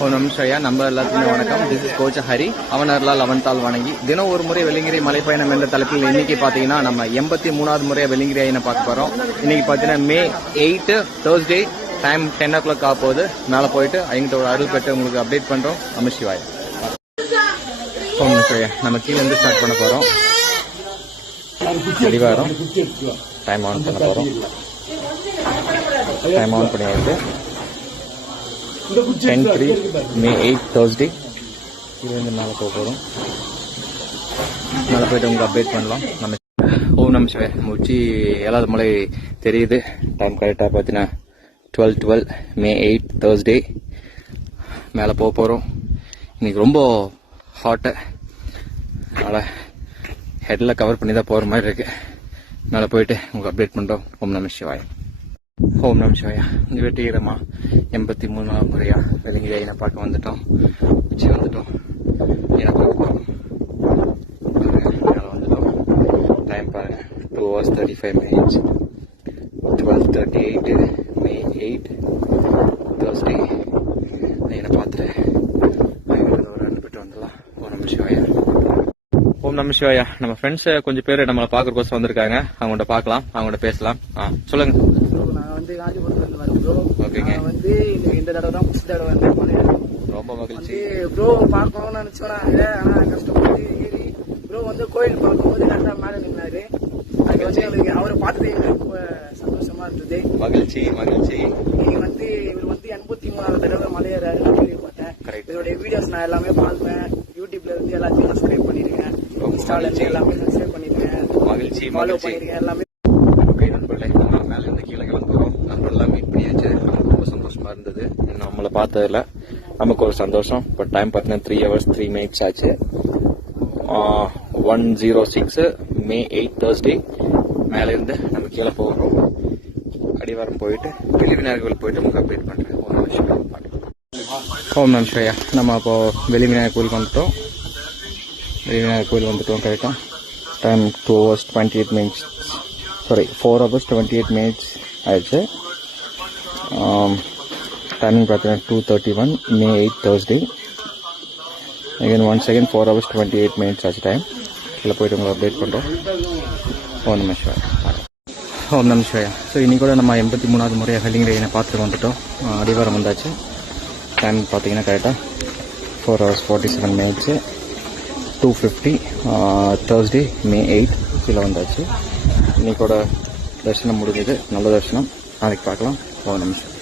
ஓ நமஸ்கார், நம்ம எல்லாத்துக்குமே வணக்கம். This is coach Hari. அவனர்லால் அவன்தால் வணங்கி தினம் ஒரு முறை வெள்ளிங்கிரி மலைப்பயணம் என்ற தலைப்பில் இன்னைக்கு பாத்தீங்கன்னா நம்ம 83வது முறையா வெள்ளிங்கிரி ஐயனை பார்க்க போறோம். இன்னைக்கு பாத்தீங்கன்னா May 8 Thursday, டைம் 10 o'clock ஆக போகுது. மேல போயிட்டு ஐங்கிட்ட ஒரு அருள் பெற்று உங்களுக்கு அப்டேட் பண்றோம். நமசிவாய். ஓ நமஸ்கார், நம்ம கீழே இருந்து ஸ்டார்ட் பண்ண போறோம். அடிவாரம் டைம் ஆன் பண்ண போறோம். டைம் ஆன் பண்ணியாச்சு. 10/3 May 8 Thursday. இருந்து மேலே போக போகிறோம். மேலே போயிட்டு உங்களுக்கு அப்டேட் பண்ணலாம். நம்ம ஓம் நம சிவாய. உச்சி 7வது மலை தெரியுது. டைம் கரெக்டாக பார்த்தீங்கன்னா 12 May 8 Thursday. மேலே போக போகிறோம். இன்னைக்கு ரொம்ப ஹாட்டு, அதனால் ஹெட்டில் கவர் பண்ணி தான் போகிற மாதிரி இருக்கு. மேலே போயிட்டு உங்களுக்கு அப்டேட் பண்ணுறோம். ஓம் நம சிவாய. ஓம் நம சிவாயா. வெற்றிகரமா 83வது முறையா வெள்ளிங்கிரி ஐயனை பார்க்க வந்துட்டோம். உச்சி வந்துட்டோம். வந்துட்டோம். டைம் பாருங்க, 2 hours 35 minutes. 12:38 May 8 Thursday. ஐயனை பார்த்துட்டு ஒரு ரன் போயிட்டு வந்துடலாம். ஓம் நம சிவாயா. ஓம் நம சிவாயா. நம்ம ஃப்ரெண்ட்ஸ் கொஞ்சம் பேர் நம்மளை பார்க்கறதுக்கோசம் வந்திருக்காங்க. அவங்கள்ட்ட பார்க்கலாம், அவங்கள்ட்ட பேசலாம். சொல்லுங்க. காஞ்சிபுரத்துல வந்து ப்ரோ. ஓகேங்க. வந்து இந்த தடவை தான் ஃபர்ஸ்ட் தடவை வந்தேன். ரொம்ப மகிழ்ச்சி ப்ரோ. பார்க்கணும்னு நினைச்சோம். ஆனா கஷ்டப்பட்டு ஏறி ப்ரோ வந்து கோயில் பார்க்கும்போது கரெக்டா மேல நின்னாரு. அது வந்து எனக்கு அவரை பார்த்தது ரொம்ப சந்தோஷமா இருந்தது. மகிழ்ச்சி மகிழ்ச்சி. நீங்க வந்து இவர் வந்து 83வது தடவை மலையேறாரு கேள்விப்பட்டேன். இதோட வீடியோஸ் நான் எல்லாமே பார்ப்பேன். யூடியூப்ல இருந்து எல்லாத்தையும் சப்ஸ்கிரைப் பண்ணிருக்கேன். இன்ஸ்டால இருந்து எல்லாமே சப்ஸ்கிரைப் பண்ணிருக்கேன். மகிழ்ச்சி ஃபாலோ பண்ணிருக்கேன் எல்லாமே. மேல இருந்து கீழே கிளம்புறோம். நண்பர்லாம் மீட் பண்ணியாச்சு. ரொம்ப சந்தோஷமா இருந்தது. நம்மளை பார்த்ததுல நமக்கு ஒரு சந்தோஷம். இப்போ டைம் பார்த்தீங்கன்னா 3 hours 3 minutes ஆச்சு. 106 May 8 Thursday. மேல இருந்து நம்ம கீழே போகிறோம். அடிவாரம் போயிட்டு வெளி விநாயகர் போயிட்டு நமக்கு அப்டேட் பண்றேன். ஓம் நம சிவாயா. நம்ம அப்போ வெளி விநாயகர் கோயிலுக்கு வந்துட்டோம். வெளி விநாயகர் கோயில் வந்துட்டோம். கரெக்டா time 2 hours 28 minutes. 4 hours 28 minutes ஆயிடுச்சு. டைமிங் பார்த்தீங்கன்னா 2:31 May 8 Thursday. Again once again 4 hours 28 minutes ஆச்சு டைம். இதில் போயிட்டு உங்களை அப்டேட் பண்ணுறோம். ஓம் நம சிவாயா. ஓம் நம சிவாயா. ஸோ இன்னைக்கு கூட நம்ம 83வது முறையாக வெள்ளிங்கிரி ஐயனை பார்த்துட்டு வந்துட்டோம். அடிவாரம் வந்தாச்சு. டைம் பார்த்தீங்கன்னா கரெக்டாக 4 hours 47 minutes. 2:50 Thursday May 8 கீழே வந்தாச்சு. இன்னைக்கோட தரிசனம் முடிஞ்சது. நல்ல தரிசனம். நாளைக்கு பார்க்கலாம். ஓம் நம சிவாயா.